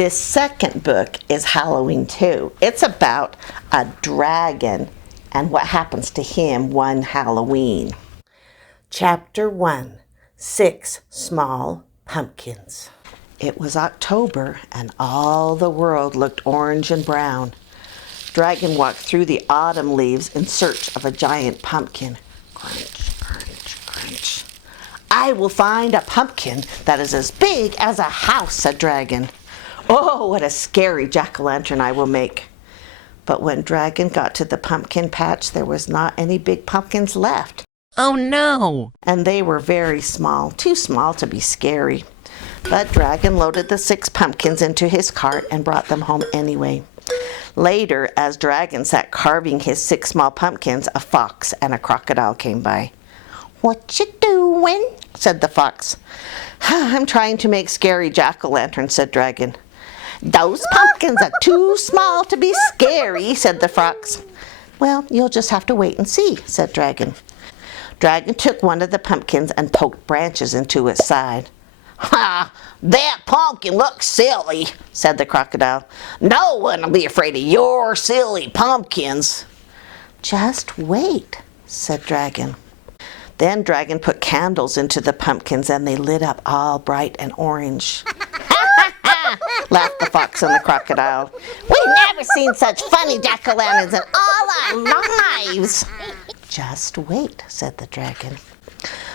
This second book is Halloween too. It's about a dragon and what happens to him one Halloween. Chapter 1, 6 Small Pumpkins. It was October and all the world looked orange and brown. Dragon walked through the autumn leaves in search of a giant pumpkin. Crunch, crunch, crunch. I will find a pumpkin that is as big as a house, said Dragon. Oh, what a scary jack-o'-lantern I will make. But when Dragon got to the pumpkin patch, there was not any big pumpkins left. Oh no! And they were very small, too small to be scary. But Dragon loaded the 6 pumpkins into his cart and brought them home anyway. Later, as Dragon sat carving his 6 small pumpkins, a fox and a crocodile came by. "What you doing?" said the fox. "I'm trying to make scary jack-o'-lanterns," said Dragon. "Those pumpkins are too small to be scary," said the fox. "Well, you'll just have to wait and see," said Dragon. Dragon took one of the pumpkins and poked branches into its side. "Ha! That pumpkin looks silly," said the crocodile. "No one will be afraid of your silly pumpkins." "Just wait," said Dragon. Then Dragon put candles into the pumpkins and they lit up all bright and orange. Laughed the fox and the crocodile. "We've never seen such funny jack-o'-lanterns in all our lives." "Just wait," said the dragon.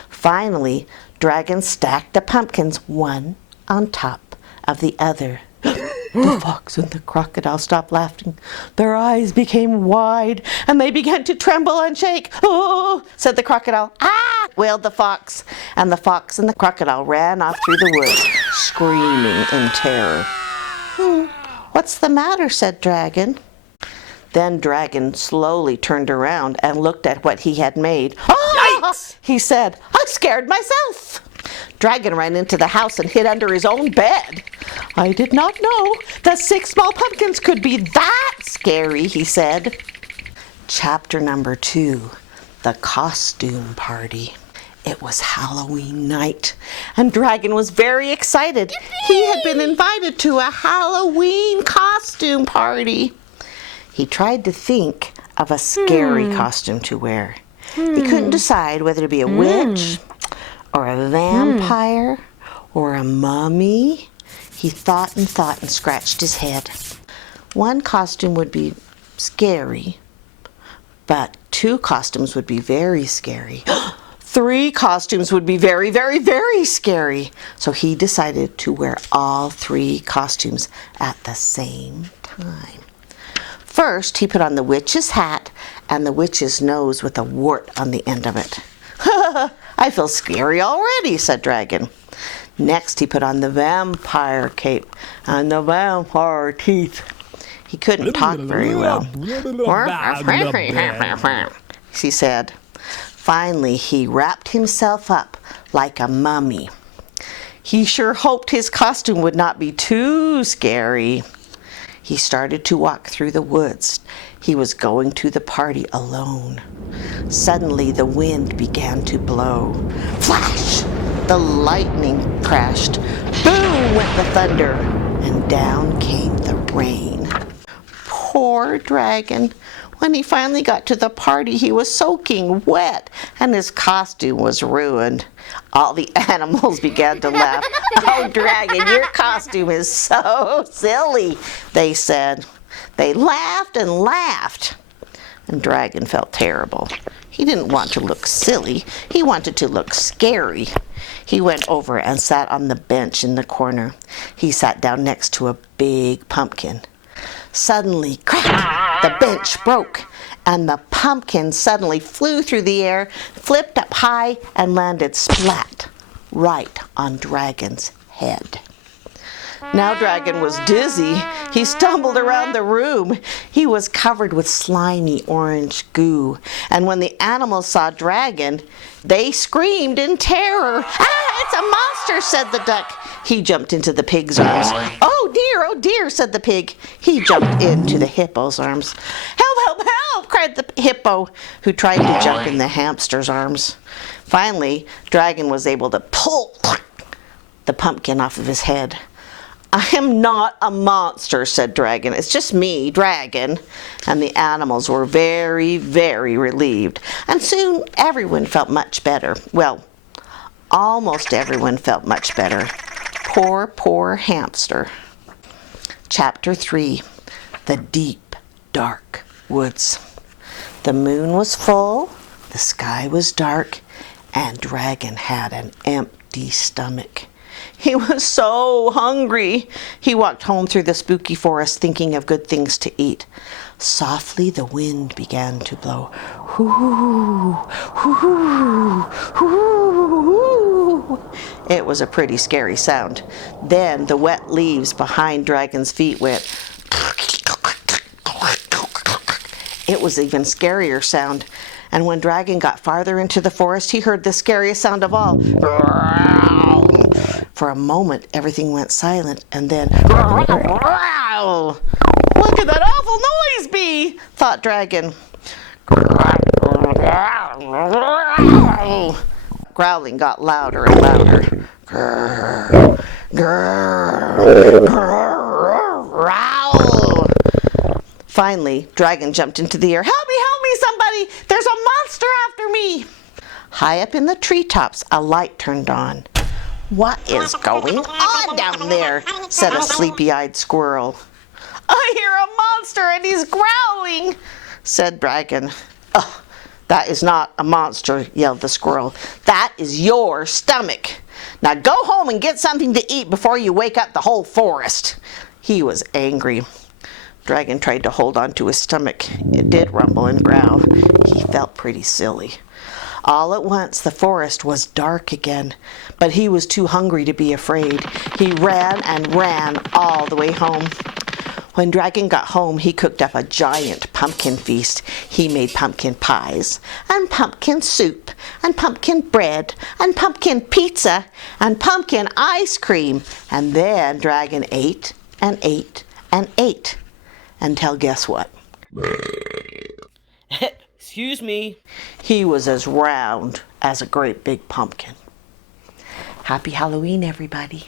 Finally, Dragon stacked the pumpkins one on top of the other. The fox and the crocodile stopped laughing. Their eyes became wide and they began to tremble and shake. "Oh," said the crocodile. "Ah," wailed the fox. And the fox and the crocodile ran off through the woods, screaming in terror. "What's the matter?" said Dragon. Then Dragon slowly turned around and looked at what he had made. "Oh!" Yikes! he said. "I scared myself." Dragon ran into the house and hid under his own bed. "I did not know that 6 small pumpkins could be that scary," he said. Chapter number 2, The Costume Party. It was Halloween night, and Dragon was very excited. He had been invited to a Halloween costume party. He tried to think of a scary costume to wear. He couldn't decide whether to be a witch, or a vampire, or a mummy. He thought and thought and scratched his head. One costume would be scary, but 2 costumes would be very scary. 3 costumes would be very, very, very scary. So he decided to wear all 3 costumes at the same time. First, he put on the witch's hat and the witch's nose with a wart on the end of it. "I feel scary already," said Dragon. Next, he put on the vampire cape and the vampire teeth. He couldn't talk very well. He said. Finally, he wrapped himself up like a mummy. He sure hoped his costume would not be too scary. He started to walk through the woods. He was going to the party alone. Suddenly, the wind began to blow. Flash! The lightning crashed. Boom went the thunder, and down came the rain. Poor Dragon. When he finally got to the party, he was soaking wet, and his costume was ruined. All the animals began to laugh. "Oh, Dragon, your costume is so silly," they said. They laughed and laughed, and Dragon felt terrible. He didn't want to look silly. He wanted to look scary. He went over and sat on the bench in the corner. He sat down next to a big pumpkin. Suddenly, crack! The bench broke, and the pumpkin suddenly flew through the air, flipped up high, and landed splat right on Dragon's head. Now Dragon was dizzy. He stumbled around the room. He was covered with slimy orange goo. And when the animals saw Dragon, they screamed in terror. "Ah, it's a monster," said the duck. He jumped into the pig's arms. "Oh dear," said the pig. He jumped into the hippo's arms. "Help, help, help," cried the hippo, who tried to jump in the hamster's arms. Finally, Dragon was able to pull the pumpkin off of his head. I am not a monster, said Dragon. It's just me, Dragon. And the animals were very, very relieved. And soon everyone felt much better. Well, almost everyone felt much better. Poor, poor hamster. Chapter 3. The Deep, Dark Woods. The moon was full, the sky was dark, and Dragon had an empty stomach. He was so hungry. He walked home through the spooky forest thinking of good things to eat. Softly the wind began to blow. Hoo, hoo, hoo. It was a pretty scary sound. Then the wet leaves behind Dragon's feet went. It was an even scarier sound. And when Dragon got farther into the forest, he heard the scariest sound of all. For a moment, everything went silent, and then... What could that awful noise be? Thought Dragon. Growling got louder and louder. Finally, Dragon jumped into the air. Help me, somebody! There's a monster after me! High up in the treetops, a light turned on. What is going on down there? Said a sleepy-eyed squirrel. I hear a monster and he's growling, said Dragon. Oh, that is not a monster, yelled the squirrel. That is your stomach. Now go home and get something to eat before you wake up the whole forest. He was angry. Dragon tried to hold on to his stomach. It did rumble and growl. He felt pretty silly. All at once the forest was dark again, but he was too hungry to be afraid. He ran and ran all the way home. When Dragon got home, he cooked up a giant pumpkin feast. He made pumpkin pies, and pumpkin soup, and pumpkin bread, and pumpkin pizza, and pumpkin ice cream. And then Dragon ate and ate and ate. Until guess what? Excuse me. He was as round as a great big pumpkin. Happy Halloween, everybody.